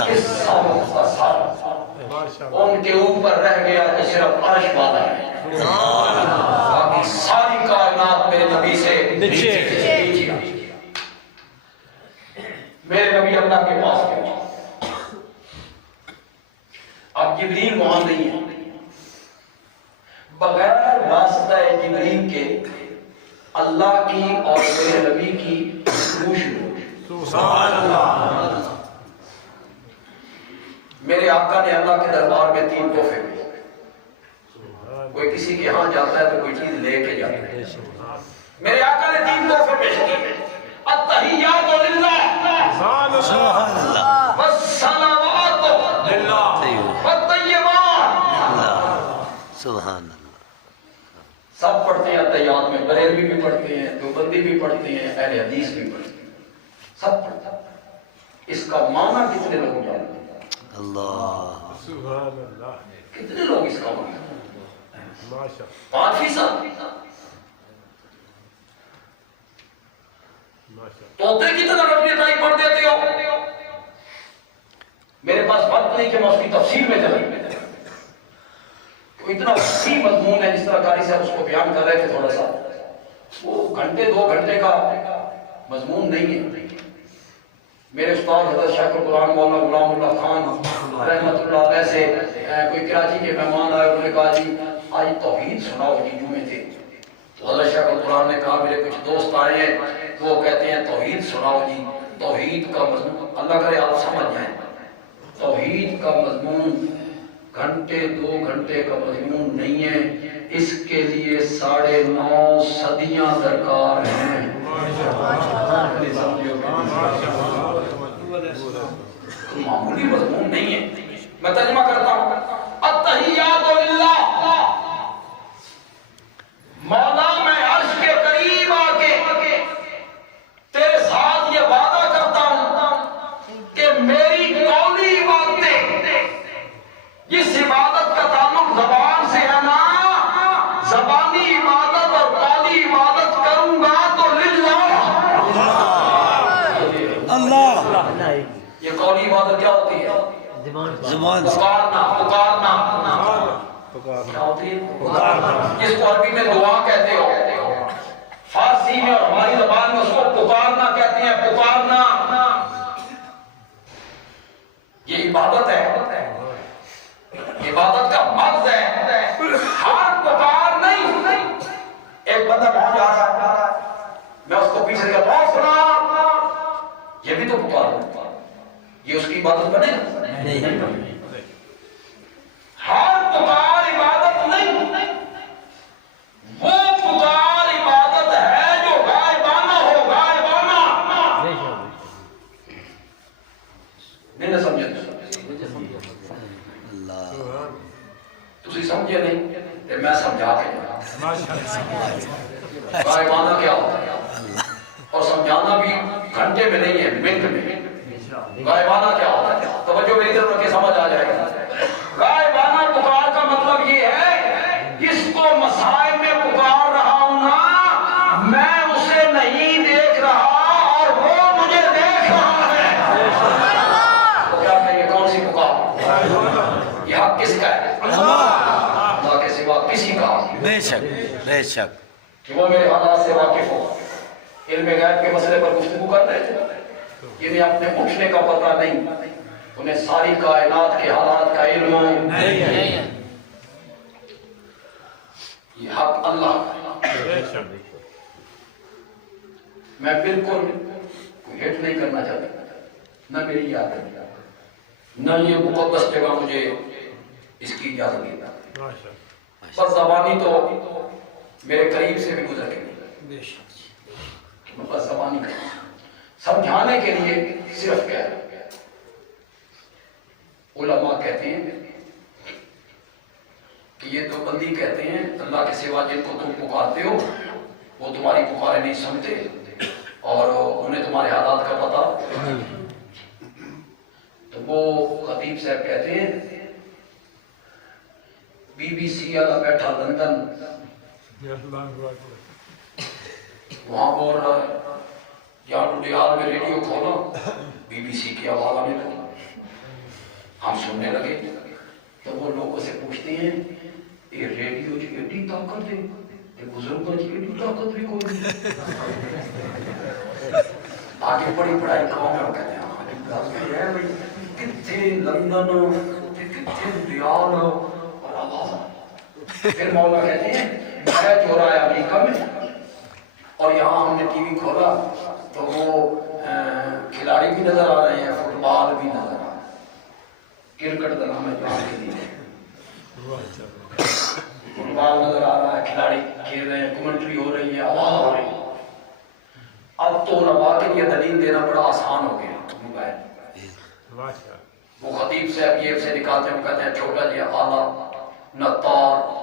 کا سر ان کے اوپر رہ گیا تو صرف عرش والا ہے، باقی ساری کائنات میرے نبی سے نیچے۔ میرے نبی اللہ کے پاس گئے، اب جبریل وہاں نہیں ہے، بغیر واسطہ جبریل کے اللہ کی اور میرے نبی کی گفتگو شروع۔ سبحان اللہ۔ میرے آقا نے اللہ کے دربار میں 3 تحفے دیے، کوئی کسی کے ہاں جاتا ہے تو کوئی چیز لے کے جاتا ہے، میرے آقا نے 3 تحفے پیش کیے، التحیات للہ سبحان اللہ والصلوات للہ والطیبات، سبحان اللہ۔ سب پڑھتے ہیں التحیات میں، بریلوی بھی پڑھتے ہیں، دیوبندی بھی پڑھتے ہیں، اہل حدیث بھی پڑھتے ہیں، سب پڑھتے ہیں۔ اس کا معنی کتنے لوگ جانتے ہیں؟ اللہ سبحان اللہ، کتنے لوگ اس کا معنی؟ ماشاء 5%۔ ماشاء طوطے کی طرح اپنی ٹائی پڑھ دیتے ہو۔ میرے پاس وقت نہیں کہ میں اس کی تفصیل میں چلوں، تو اتنا وسیع مضمون ہے، جس طرح قاری صاحب اس کو بیان کر رہے تھے، تھوڑا سا وہ گھنٹے 2 گھنٹے کا مضمون نہیں ہے۔ میرے استاد حضرت شیخ القرآن مولانا غلام اللہ خان رحمۃ اللہ علیہ سے کوئی کراچی کے مہمان آئے، انہوں نے کہا جی آج توحید سناؤ جی، جمعے تھے، تو حضرت شیخ القرآن نے کہا میرے کچھ دوست آئے ہیں وہ کہتے ہیں توحید سناؤ جی۔ توحید کا مضمون اللہ کرے آپ سمجھ جائیں، توحید کا مضمون گھنٹے 2 گھنٹے کا مضمون نہیں ہے، اس کے لیے 9.5 صدیاں درکار ہیں۔ معمولی مضمون نہیں ہے۔ میں ترجمہ کرتا ہوں، التحیات للہ، مولا میں عرش کے قریب آ کے تیرے ساتھ یہ وعدہ کرتا ہوں کہ میری قولی عبادتیں، جس عبادت کا تعلق زبان سے ہے نا، زبانی عبادت اور قولی عبادت کروں گا تو للہ اللہ۔ یہ قولی عبادت کیا ہوتی ہے؟ زبان سے پکارنا، کیا ہوتی ہے؟ جس کو عربی میں دعا کہتے ہو، فارسی میں اور ہماری زبان میں اس کو پکارنا کہتے ہیں، پکارنا یہ عبادت ہے، عبادت کا مغز ہے، ہر پکار نہیں۔ ایک بندہ پہنچ جا رہا ہے، میں اس کو پیچھے سے بہت سنا، یہ بھی تو پکار ہے، یہ اس کی عبادت بنے گا نہیں۔ ہر پکار عبادت نہیں، وہ پکار عبادت ہے جو غائبانہ ہو، غائبانہ نہیں نہ سمجھے اللہ۔ تسی سمجھے نہیں کہ میں سمجھا کے جاؤں۔ غائبانہ کیا ہوتا ہے اور سمجھانا بھی گھنٹے میں نہیں ہے، منٹ میں۔ غائبانہ کیا ہوتا ہے؟ توجہ میری طرف رکھے، سمجھ آ جائے گا۔ غائبانہ پکار کا مطلب یہ ہے جس کو مسائل میں پکار رہا ہوں نا، میں اسے نہیں دیکھ رہا اور وہ مجھے دیکھ رہا ہے۔ تو کیا ہے یہ؟ کون سی پکار؟ یہ حق کس کا ہے؟ اللہ کے سوا کسی کا۔ بے شک بے شک۔ کہ وہ میرے حالات سے واقف ہو، علم غیب کے مسئلے پر گفتگو کر رہے تھے، انہیں اپنے اٹھنے کا پتہ نہیں، انہیں ساری کائنات کے حالات کا علم نہیں ہے۔ یہ حق اللہ کا ہے۔ میں بالکل ہٹ نہیں کرنا چاہتا، نہ میری عادت ہے، نہ یہ مقدس جگہ مجھے اس کی اجازت دیتا، بس زبانی تو میرے قریب سے بھی گزر کے نہیں، بس زبانی کا سمجھانے کے لیے صرف کیا ہے؟ علماء کہتے ہیں کہ یہ تو بندی کہتے ہیں اللہ کے سوا جن کو تم پکارتے ہو وہ تمہاری پکاریں نہیں سنتے اور انہیں تمہارے حالات کا پتہ، تو وہ خطیب صاحب کہتے ہیں BBC والا بیٹھا لندن، وہاں بول رہا ہے یار ڈیال میں ریڈیو کھولا، BBC کی آواز آنے لگی، ہم سننے لگے تو وہ لوگوں سے پوچھتے ہیں یہ ریڈیو کی ایڈی طاقت ہے، یہ بزرگوں کی ایڈی طاقت بھی کوئی نہیں۔ آگے بڑی پڑھائی کام ہے، کہتے ہیں کتنے لندن کتنے ریال اور آواز۔ پھر مولا کہتے ہیں میچ ہو رہا ہے امریکہ میں اور یہاں ہم نے ٹی وی کھولا تو وہ کھلاڑی بھی نظر آ رہے ہیں، فٹ بال بھی نظر آ رہا ہے، کرکٹ کا نام ہے جو آگے نہیں ہے، فٹ بال نظر آ رہا ہے، کھلاڑی کھیل رہے ہیں، کمنٹری ہو رہی ہے، آواز ہو رہی ہے۔ اب تو علماء کے لیے دلیل دینا بڑا آسان ہو گیا موبائل۔ وہ خطیب سے اب یہ سے نکالتے ہیں، کہتے ہیں چھوٹا جی آلہ نتار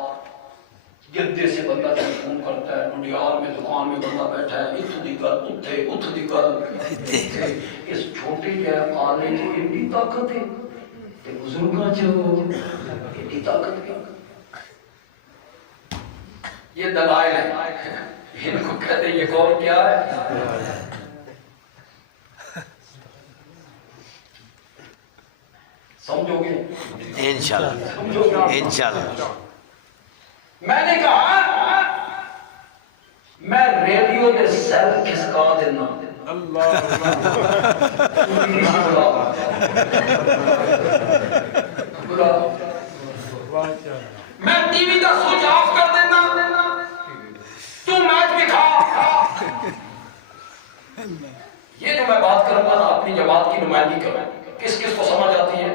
گدے سے بندہ فون کرتا ہے، نڈیال میں دکان میں بندہ بیٹھا ہے، اتھ دی گل اتھے اتھ دی گل، اس چھوٹے جہے آلے کی ایڈی طاقت ہے تے بزرگاں چ ایڈی طاقت ہے۔ یہ دلائل ہیں، ان کو کہتے ہیں یہ قول کیا ہے؟ سمجھو گے انشاءاللہ انشاءاللہ۔ میں نے کہا میں ریڈیو کے سیل کھسکا دینا، میں ٹی وی کا سوئچ آف کر دینا، تو میچ بھی کھا۔ یہ جو میں بات کروں گا نا اپنی جماعت کی نمائندگی کروں، کس کس کو سمجھ آتی ہے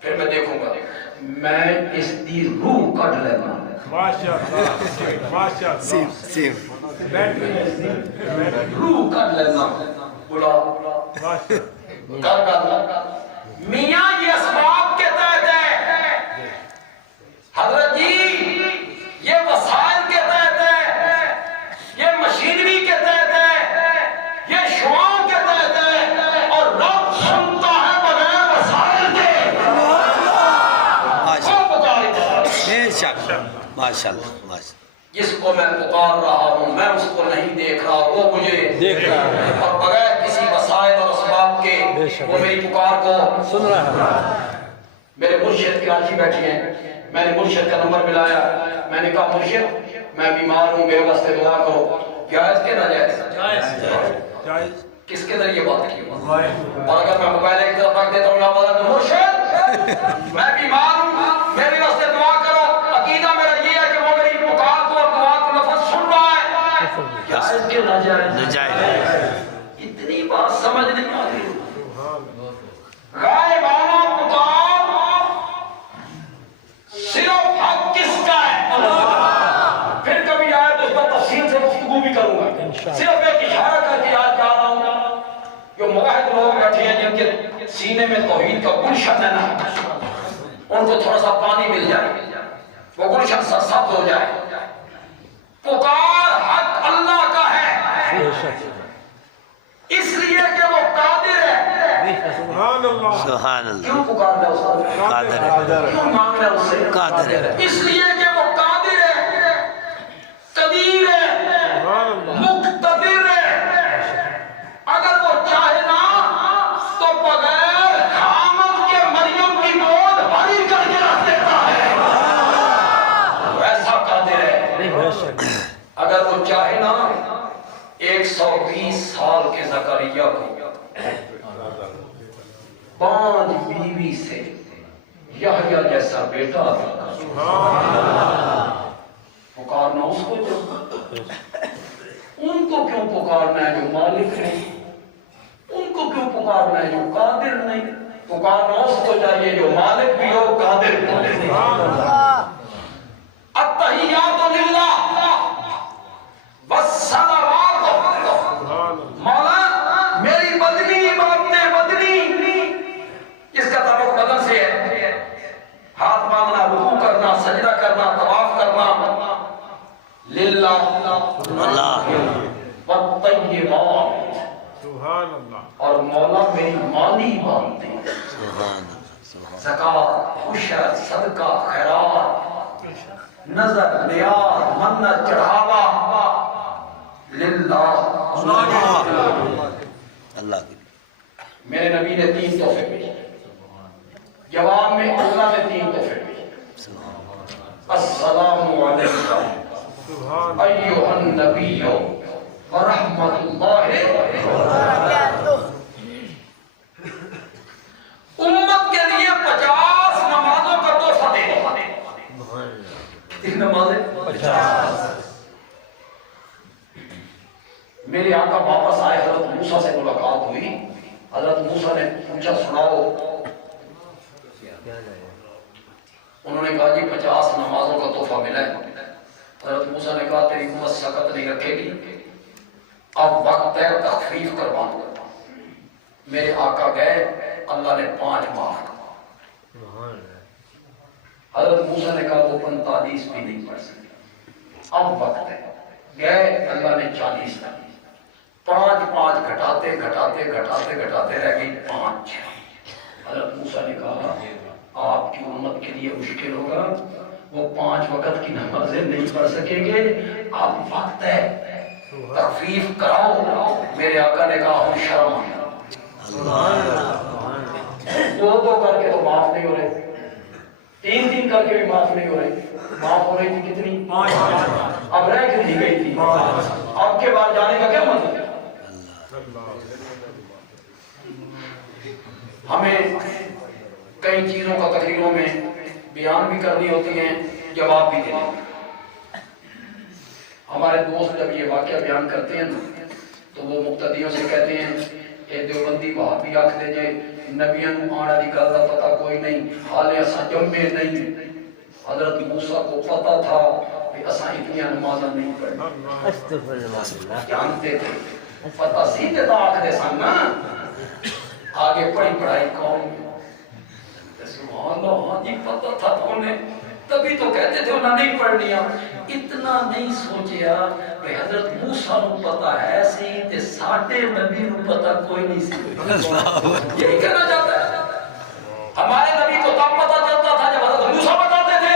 پھر میں دیکھوں گا، میں اس دی روح کٹ لینا۔ روح کٹ لینا، بلا میاں یہ اسباب کے تحت ہے، حضرت جی یہ وسائل کے تحت ہے، یہ مشینری کے تحت ہے، یہ شعاؤں کے تحت ہے، اور رب سنتا ہے بغیر وسائل کے۔ بے شک ماشاءاللہ ماشاءاللہ۔ جس کو میں پکار رہا ہوں میں اس کو نہیں دیکھ رہا، وہ مجھے دیکھ رہا ہے، اور بغیر کسی وسائل اور اسباب کے وہ میری پکار کو سن رہا ہے۔ میرے مرشد کراچی بیٹھے ہیں، میں نے مرشد کا نمبر ملایا، میں نے کہا مرشد میں بیمار ہوں، میرے واسطے دعا کرو۔ جائز کے ناجائز؟ جائز۔ کس کے ذریعے بات کی؟ اور اگر میں موبائل ایک طرف رکھ دیتا ہوں یا بولا تو مرشد میں بیمار ہوں، میرے واسطے دعا کرو، عقیدہ میرا یہ ہے کہ وہ میری پکار کو اور دعا کو لفظ سن رہا ہے، جائز کے ناجائز؟ اتنی بات سمجھ نہیں آتی۔ غائبانہ پکار صرف حق کس کا ہے؟ پھر کبھی آئے تو اس پر تفصیل سے گفتگو بھی کروں گا، صرف ایک اشارہ کر کے یاد کر رہا ہوں جو موحد لوگ بیٹھے ہیں جن کے سینے میں توحید کا گلشن ہے نا، ان کو تھوڑا سا پانی مل جائے، وہ گلشن سبز ہو جائے۔ پکار حق اللہ کا ہے، اس لیے کہ وہ قادر ہے۔ سبحان اللہ سبحان اللہ۔ کیوں پکارنا ہے اس قادر ہے، کیوں مانگنا ہے اس سے؟ قادر ہے، اس لیے کہ وہ قادر ہے، قدیر ہے، مقتدر ہے۔ اگر وہ چاہے نا تو بغیر حامد کے مریم کی گود بھری کر کے رکھ دیتا ہے، ویسا قادر ہے۔ اگر وہ چاہے نا 120 سال کے زکریا کو 5 بیوی سے یحییٰ جیسا بیٹا عطا کر، پکارنا اس کو جو، ان کو کیوں پکارنا ہے جو مالک نہیں، ان کو کیوں پکارنا ہے جو قادر نہیں؟ پکارنا اس کو چاہیے جو مالک بھی ہو، قادر بھی ہو۔ التحیات للہ والصلوات، مولا میری بدنی عبادتیں بدنی، اس کا تعلق بدن سے ہے، ہاتھ مانگنا، رکوع کرنا، سجدہ کرنا، طواف کرنا، للہ اللہ والطیبات، سبحان اللہ، اور مولا میری مالی باتیں، سبحان اللہ، زکوٰۃ، عشر، صدقہ، خیرات، نظر، نیاز، منت، چڑھاوا، للہ اللہ کی۔ میرے نبی نے 3 تحفے بھیجے، جواب میں اللہ نے 3 تحفے دیے. السلام علیکم سبحان ایھا النبی ورحمۃ اللہ وبرکاتہ. امت کے لیے 50 نمازوں کا تحفہ دے دیا. کتنی نمازیں؟ 50. میرے آقا واپس آئے, حضرت موسیٰ سے ملاقات ہوئی. حضرت موسیٰ نے پوچھا سناؤ. انہوں نے کہا جی 50 نمازوں کا تحفہ ملا ہے. حضرت موسیٰ نے کہا تیری امت سکت نہیں رکھے گی, اب وقت ہے تخفیف کروانا. میرے آقا گئے, اللہ نے 5 معاف کر. حضرت موسیٰ نے کہا وہ 45 بھی نہیں پڑھ سکتے, اب وقت ہے. گئے, اللہ نے 40 کر. 5 گھٹاتے گھٹاتے گھٹاتے گھٹاتے رہ گئی 5. حضرت موسیٰ نے کہا آپ کی امت کے لیے مشکل ہوگا, وہ 5 وقت کی نمازیں نہیں پڑھ سکیں گے, اب وقت ہے تخفیف کراؤ. میرے آقا نے کہا ہم شرم آنا. 2 کر کے تو معاف نہیں ہو رہے, 3 کر کے بھی معاف نہیں ہو رہے. معاف ہو رہی تھی کتنی؟ 5. اب رہ کتنی گئی تھی؟ 5. اب کے بعد جانے کا کیا مطلب ہے؟ ہمیں کئی چیزوں کا تقریروں میں بیان بھی کرنی ہوتی ہیں, جواب بھی دینا. ہمارے دوست جب یہ واقعہ بیان کرتے ہیں تو وہ مقتدیوں سے کہتے ہیں اے دیوبندی وہابی آکھ دے جے نبیوں آنے والی گل کا پتہ کوئی نہیں, حالے اساں جمے نہیں. حضرت موسیٰ کو پتہ تھا کہ اساں اتنی نمازاں نہیں پڑھیں, جانتے تھے, پتہ سیدھے تو آکھ دے سن نا. آگے پڑھی پڑھائی قوم, سبحان اللہ, ہاں جی پتہ تھا تو انہیں, تبھی تو کہتے تھے انہیں نہیں پڑھنیا. اتنا نہیں سوچیا کہ حضرت موسیٰ کو پتہ ہے سی تے ساڈے نبی کو پتہ کوئی نہیں سی. یہی کہنا چاہتا ہے. ہمارے نبی کو تب پتہ چلتا تھا جب حضرت موسیٰ بتاتے تھے,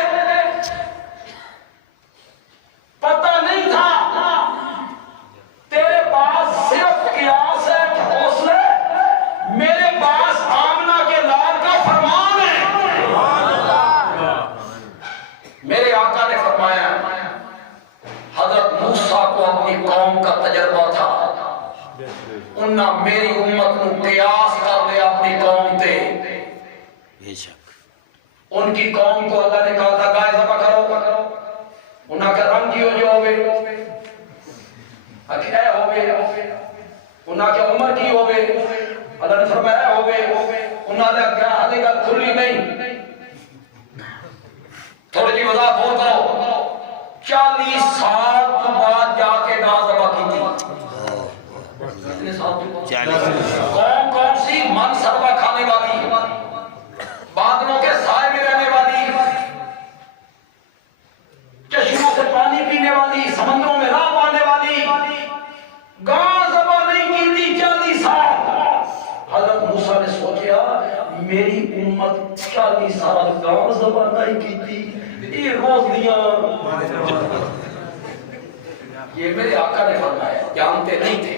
پتہ نہیں تھا. تیرے پاس صرف قیاس ہے, حوصلے, میرے پاس آمنہ کے لال کا فرمان ہے. میرے آقا نے فرمایا حضرت موسیٰ کو اپنی قوم کا تجربہ تھا, انہاں میری امت کو قیاس کر دیا اپنی قوم تے. ان کی قوم کو اللہ نے کہا تھا گائے ذبح کرو, انہاں کا رنگ کی ہو جو ہوئے, اکھے ہوئے, انہاں کے عمر کی ہوئے, اللہ نے فرمایا ہوئے, انہاں نے کہا حالے گا کھلی نہیں. تھوڑی جی وضاحت ہوتا ہو, 40 سال تو بعد جا کے گائے ذبح کی تھی. کتنے سال تو 40. کون سی من سربہ کھانے والی, بادلوں کے سائے میں رہنے والی, چشموں سے پانی پینے والی, سمندروں میں راہ پانے والی, گاں ذبح نہیں کی تھی 40 سال. حضرت موسیٰ نے سوچا میری امت 40 سال گاں ذبح نہیں کی تھی, یہ روز دیا. یہ میرے آقا نے فرمایا, جانتے نہیں تھے,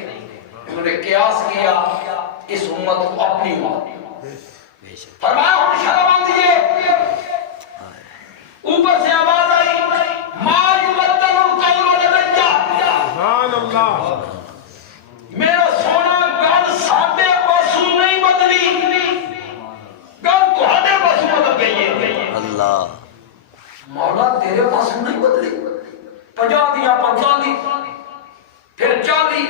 انہوں نے قیاس کیا اس امت کو اپنی امت. فرمایا ہم شرم آندیے, اوپر سے آواز آئی ما یبدل القول لدی. سبحان اللہ. میرا سونا گل ساڈے پاسوں نہیں بدلی, گل تہاڈے پاسوں بدل گئی ہے. اللہ مولا تیرے پاسوں نہیں بدلی. 50 دیا 45, پھر 40,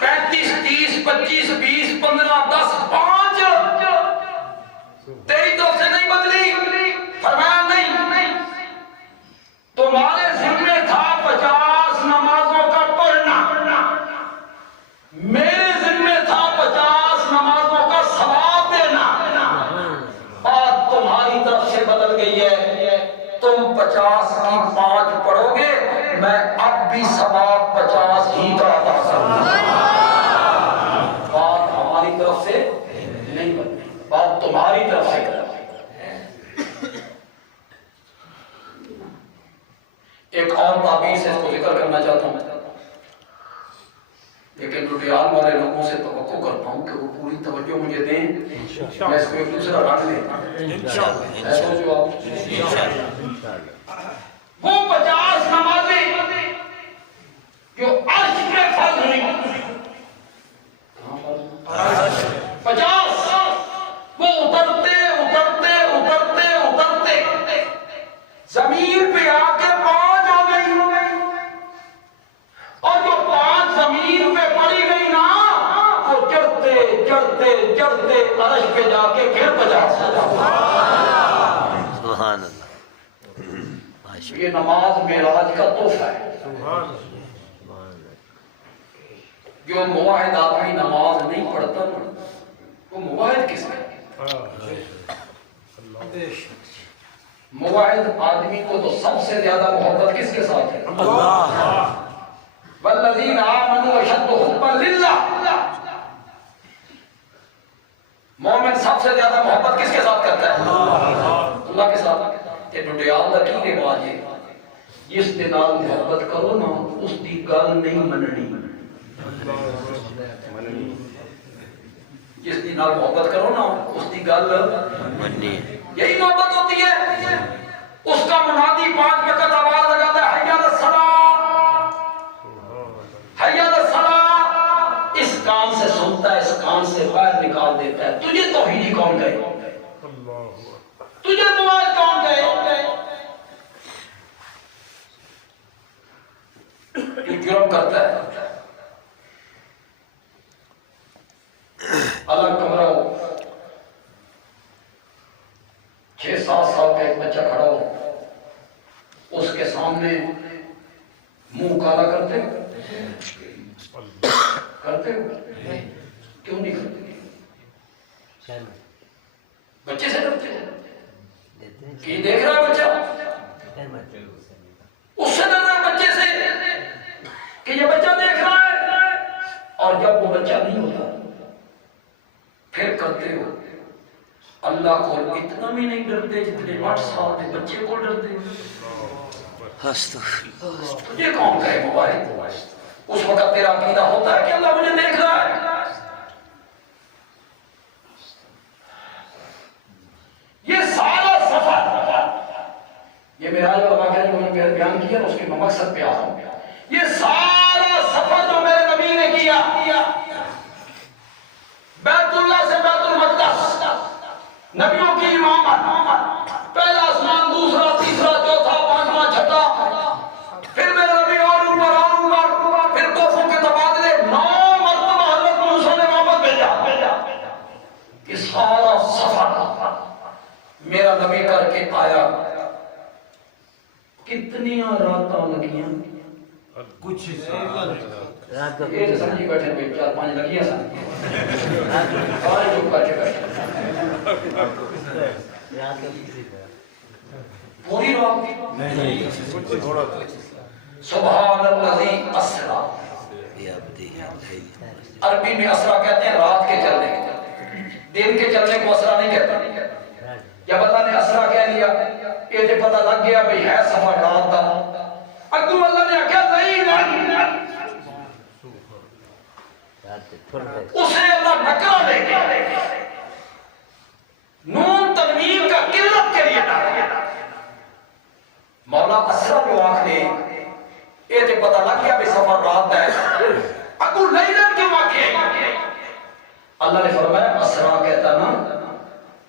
35, 30, 25, 20, 15, 10, 5 تیری طرف سے نہیں بدلی. فرمایا نہیں, تمہارے ذمہ تھا 50 نمازوں کا پڑھنا, میرے ذمہ تھا 50 نمازوں کا ثواب دینا. اور تمہاری طرف سے بدل گئی ہے, تم 50 کی 5 پڑھو گے, میں اب بھی ثواب 50 ہی کا عطا کروں گا. بات ہماری طرف سے نہیں بدلی, بات تمہاری طرف سے بدلی. ایک اور تعبیر سے اس کو ذکر کرنا چاہتا ہوں. لیکن لٹیال والے لوگوں سے توقع کرتا ہوں کہ وہ پوری توجہ مجھے دیں، میں اس کو ایک دوسرا رکھ لیں۔ ایسا جو آپ وہ 50 نمازیں جو عرش پہ فرض ہوئی، 50 وہ اترتے اترتے اترتے اترتے زمین پہ آ کے 5 ہو گئی، اور جو 5 زمین پہ پڑی گئی نا وہ چڑھتے چڑھتے چڑھتے عرش پہ جا کے پھر 50 ہو جاتا۔ سبحان اللہ۔ یہ نماز معراج کا تحفہ ہے۔ جو موحد آدمی نماز نہیں پڑھتا وہ موحد کس کا؟ موحد آدمی کو تو سب سے زیادہ محبت کس کے ساتھ ہے؟ اللہ۔ والذین آمنوا اشد حبا للہ۔ مومن سب سے زیادہ محبت کس کے ساتھ کرتا ہے؟ اللہ کے ساتھ۔ تے ڈڈیال دا کی دے باجے جس دے نال محبت کرو نا اس دی گل نہیں مننی، جس دی نال محبت کرو نا اس دی گل مننی، یہی محبت ہوتی ہے۔ اس کا منادی 5 وقت آواز لگاتا ہے حی علی الصلاۃ، حی علی الصلاۃ، اس کان سے سنتا ہے اس کان سے باہر نکال دیتا ہے۔ تجھے توحیدی کون کہے؟ تجھے موحد کون کہے؟ یہ جرم کرتا ہے۔ الگ کمرہ ہو، 6-7 سال کا ایک بچہ کھڑا ہو، اس کے سامنے منہ کالا کرتے ہو؟ کرتے ہو؟ کیوں نہیں کرتے؟ بچے سے ڈرتے ہو کہ دیکھ رہا ہے بچہ، اس سے ڈر رہا ہے بچے سے کہ یہ بچہ دیکھ رہا ہے، اور جب وہ بچہ نہیں ہوتا پھر کرتے ہو۔ اللہ کو اتنا بھی نہیں ڈرتے جتنے 8 سال کے بچے کو ڈرتے ہو۔ تجھے کون کہے موبائل؟ اس وقت تیرا عقیدہ ہوتا ہے کہ اللہ مجھے دیکھ رہا ہے۔ یہ سارا سفر، یہ معراج والا واقعہ جو میں نے بیان کیا اس کے مقصد پہ آ رہا ہوں۔ یہ سارا سفر جو میرے نبی نے کیا، بیت اللہ سے بیت المقدس، نبیوں کی امامت، پہلا آسمان، دوسرا، تیسرا، چوتھا، 5واں، چھٹا، پھر میرے نبی اور اوپر اور اوپر، پھر توفوں کے تبادلے، 9 مرتبہ حضرت موسیٰ نے واپس بھیجا۔ یہ سارا سفر میرا نبی کر کے آیا۔ کتنی راتاں لگیاں؟ کچھ یہ جو سمجھی بیٹھے ہوئے 4-5 لگیاں سن، سارے چپ کر کے بیٹھے، پوری رات سبحان الذی اسریٰ۔ عربی میں اسریٰ کہتے ہیں رات کے چلنے کو، دن کے چلنے کو اسریٰ نہیں کہتے۔ جب اللہ نے اسریٰ کہہ لیا یہ تے پتہ لگ گیا بھئی ہے سفر رات دا، اگوں اللہ نے کہا نہیں، اسے اللہ نکرہ دے گا، نون تنوین کا قلت کے لیے ڈالا۔ مولا اسریٰ جو آنکھنے یہ تے پتہ لگ گیا بھئی سفر رات ہے، اگوں لیلت کیوں آنکھیں؟ اللہ نے فرمایا اسریٰ کہتا نا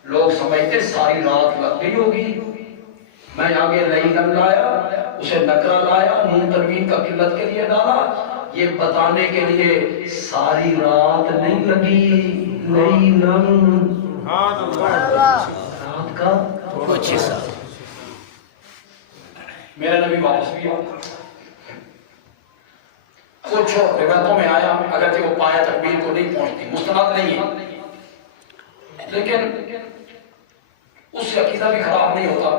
لوگ سمجھتے ساری رات لگ گئی ہوگی، میں آگے لیلن لایا، اسے نکرہ لایا، نون تنوین کا قلت کے لیے ڈالا، یہ بتانے کے لیے ساری رات نہیں لگی، لیلن رات کا کچھ حصہ۔ میرا نبی واپس بھی آیا، کچھ روایتوں میں آیا اگرچہ وہ پایا تکبیر کو نہیں پہنچتی، مستند نہیں ہے، لیکن اس سے عقیدہ بھی خراب نہیں ہوتا۔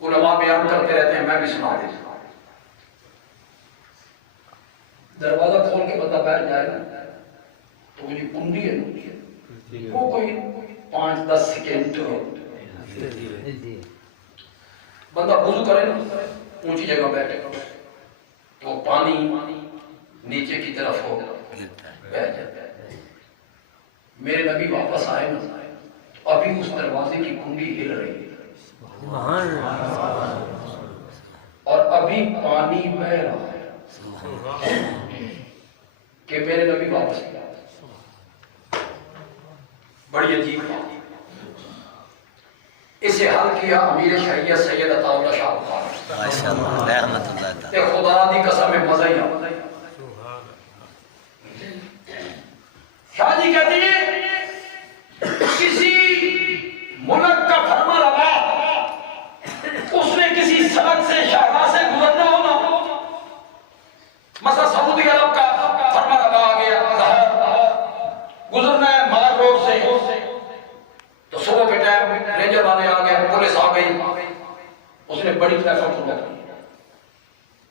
علماء بیان کرتے رہتے ہیں، میں بھی سنا دیتا ہوں۔ دروازہ کھول کے بندہ بیٹھ جائے نا تو وہ جو کنڈی ہے وہ کوئی 5-10 سیکنڈ بندہ وضو کرے نا اونچی جگہ بیٹھے تو پانی نیچے کی طرف ہو گرتا ہے۔ بیٹھ جاتا ہے۔ میرے نبی واپس آئے نا، ابھی اس دروازے کی کنڈی ہل رہی ہے اور ابھی پانی بہ رہا ہے کہ میرے نبی واپس آئے۔ بڑی عجیب بات، اسے حل کیا امیر شریعت سید عطا اللہ شاہ بخاری۔ ماشاء اللہ، رحمت اللہ تعالی۔ کہ خدا دی قسم ہے مزہ ہی آ۔ شاہ جی کہتی ہے کسی ملک کا فرما روا اس نے کسی سڑک سے شاہراہ سے گزرنا ہونا، مثلا سعودی عرب کا فرما روا آ گیا، گزرنا ہے مار روڈ سے، تو صبح کے ٹائم رینجر والے آ گئے، پولیس آ گئی، اس نے بڑی ٹریفک روک دی،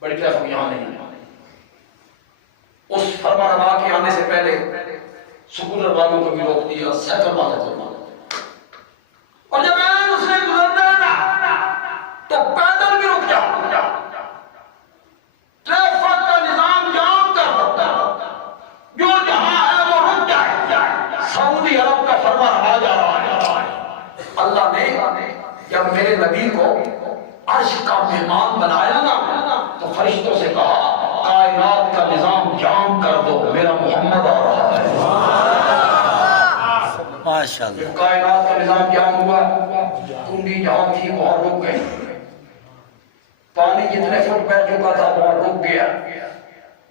بڑی ٹریفک یہاں نہیں ہے۔ اس فرما روا کے آنے سے پہلے سکولر والوں کو بھی روک دیا، سائیکل والوں کو بھی۔ اور جب اس نے گزرنا ہے نا تو پیدل بھی رک جاؤ، ٹریفک کا نظام جام کر دیتا ہے، جو جہاں ہے وہ رک جائے۔ سعودی عرب کا فرما روا جا رہا ہے۔ اللہ نے جب میرے نبی کو عرش کا مہمان بنایا نا تو فرشتوں سے کہا کائنات کا نظام جام کر دو، میرا محمد آ رہا ہے۔ ماشاء اللہ۔ کائنات کا نظام جام ہوا، کنڈی جہاں تھی وہاں رک گئی، پانی جتنے فٹ بیٹھ چکا تھا وہاں رک گیا۔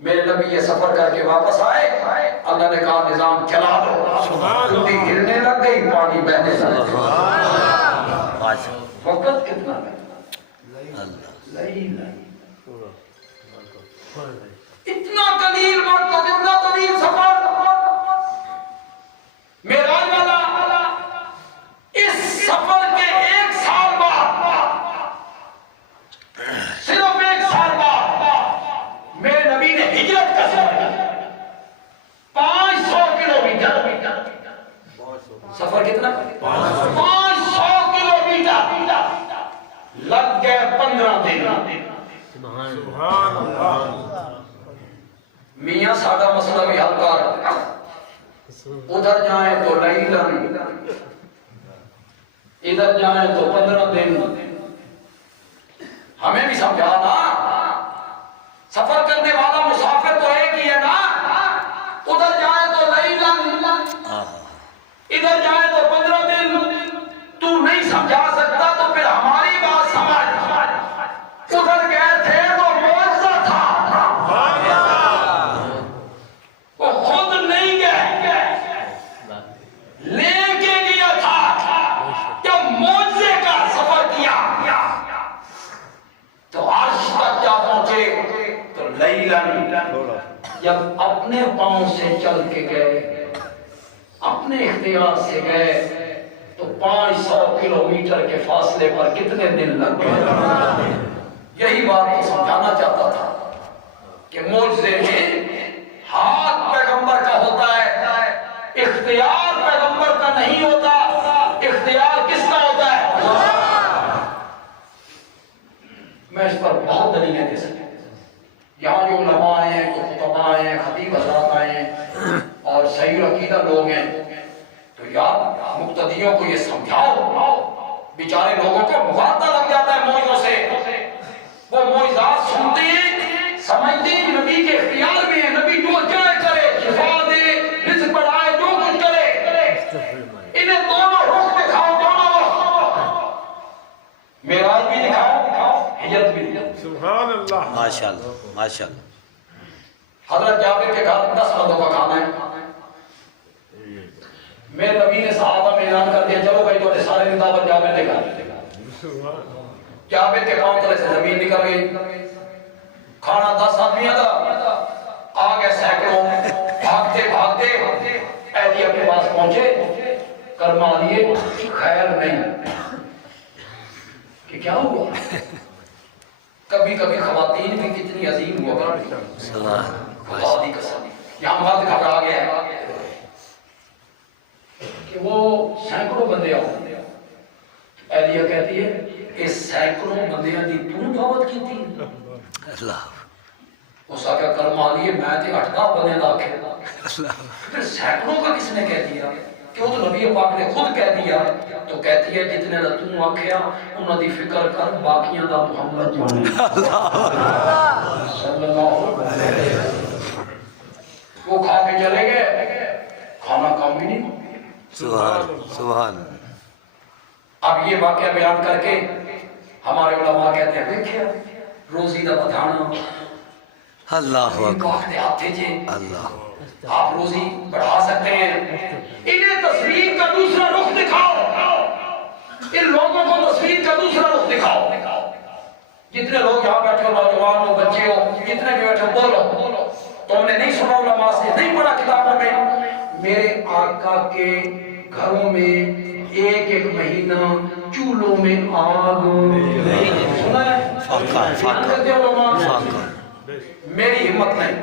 میرے نبی یہ سفر کر کے واپس آئے، اللہ نے کہا نظام چلا دو، کنڈی ہلنے لگ گئی، پانی بہنے لگ گیا۔ وقت کتنا ہے؟ اتنا قلیل وقت، اتنا قلیل سفر۔ معراج والا اس سفر کے 1 سال بعد، صرف 1 سال بعد میرے نبی نے ہجرت کا سفر کیا، 500 کلومیٹر۔ سفر کتنا؟ 500 کلومیٹر، لگ گئے 15 دن۔ سبحان اللہ۔ میاں ساڈا مسئلہ بھی حل کر، ادھر جائیں تو لیلن، ادھر جائیں تو 15 دن۔ ہمیں بھی سمجھانا، سفر کرنے والا مسافر تو ایک ہی ہے نا، ادھر جائیں تو لیلن، ادھر جائیں تو 15 دن۔ تو نہیں سمجھا سکتا تو پھر ہماری بات سمجھ، ادھر گئے تھے تو معجزہ تھا، وہ خود نہیں گئے، لے کے گیا تھا۔ جب معجزے کا سفر کیا تو عرش تک جا پہنچے تو لیلن، جب اپنے پاؤں سے چل کے گئے، اپنے اختیار سے گئے تو 500 کلومیٹر کے فاصلے پر کتنے دن لگ گئے؟ یہی بات تو سمجھانا چاہتا تھا کہ معجزے میں ہاتھ پیغمبر کا ہوتا ہے، اختیار پیغمبر کا نہیں ہوتا۔ اختیار کس کا ہوتا ہے؟ میں اس پر بہت دلیلیں دے سکتا ہوں۔ یہاں جو علماء آئے ہیں، جو خطباء آئے ہیں، خطیب حضرات آئے ہیں اور صحیح عقیدہ لوگ ہیں، تو یار مقتدیوں کو یہ سمجھاؤ، بیچارے لوگوں کو مغالطہ لگ جاتا ہے معجزوں سے۔ وہ معجزات سنتے ہیں، سمجھتے ہیں نبی کے اختیار میں ہے، نبی جو چاہے کرے، شفا دے، رزق بڑھائے، جو کچھ کرے۔ انہیں دونوں رخ دکھاؤ، دونوں رخ، معراج بھی دکھاؤ، ہجرت بھی دکھاؤ۔ سبحان اللہ۔ ماشاء اللہ، ماشاء اللہ۔ حضرت جابر کے گھر 10 بندوں کا کھانا ہے، میرے نبی نے صحابہ میں اعلان کر دیا چلو بھائی تو سارے دعوت جابر دے گھر۔ جابر کے پاؤں تلے سے زمین نکل گئی، کھانا 10 آدمیوں کا آ گئے سینکڑوں، بھاگتے بھاگتے ایلیہ کے پاس پہنچے، کرما لیے خیر نہیں کہ کیا ہوا۔ کبھی کبھی خواتین بھی کتنی عظیم ہوا کرتی ہیں، خدا دی قسم۔ یہاں مرد گھبرا گیا ہے کہ وہ سینکڑوں بندے آؤ، ایلیہ کہتی ہے کہ سینکڑوں بندیاں دی تو دعوت کی تھی؟ اللہ۔ اس کا کیا کرم آ لیے میں تے 8-10 بنے دا کے پھر سینکڑوں کا کس نے کہہ دیا کہ وہ تو نبی پاک نے خود کہہ دیا تو کہتی ہے جتنے دا تم آکھیا انہاں دی فکر کر باقیاں دا محمد جان صلی اللہ علیہ وسلم وہ کھا کے چلے گئے کھانا کم بھی نہیں سبحان اب یہ واقعہ بیان کر کے ہمارے علماء کہتے ہیں دیکھیں روزی دا بدھانا اللہ اللہ آپ روزی بڑھا سکتے ہیں انہیں تصویر کا دوسرا رخ دکھاؤ ان لوگوں کو تصویر کا دوسرا رخ دکھاؤ جتنے لوگ یہاں بیٹھے ہو نوجوان ہو بچے ہو جتنے بھی بیٹھے بولو تو ہم نے نہیں سنا علماء سے نہیں پڑھا کتابوں میں میرے آقا کے گھروں میں ایک مہینہ چولوں میں آگ سنا ہے میری ہمت نہیں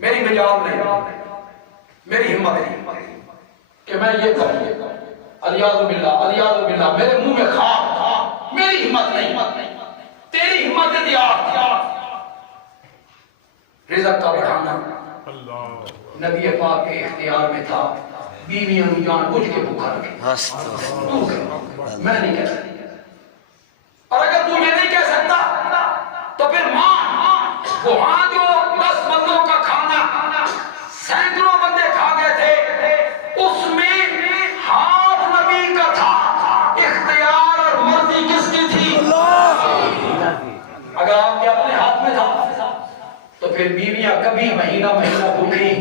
میری مجال نہیں میری ہمت نہیں کہ میں یہ کروں الیاذ باللہ میرے منہ میں خاک میری ہمت نہیں تیری ہمت دیار رزق کا بڑھانا نبی پاک کے اختیار میں تھا بیویاں جان بوجھ کے بھوکا رکھے میں نہیں کہہ سکتا اور اگر تو یہ نہیں کہہ سکتا تو پھر وہاں جو 10 بندوں کا کھانا سینکڑوں بندے کھا گئے تھے اس میں ہاتھ نبی کا تھا اختیار اور مرضی کس کی تھی اگر آپ کے اپنے ہاتھ میں تھا تو پھر بیویاں کبھی مہینہ بھوکی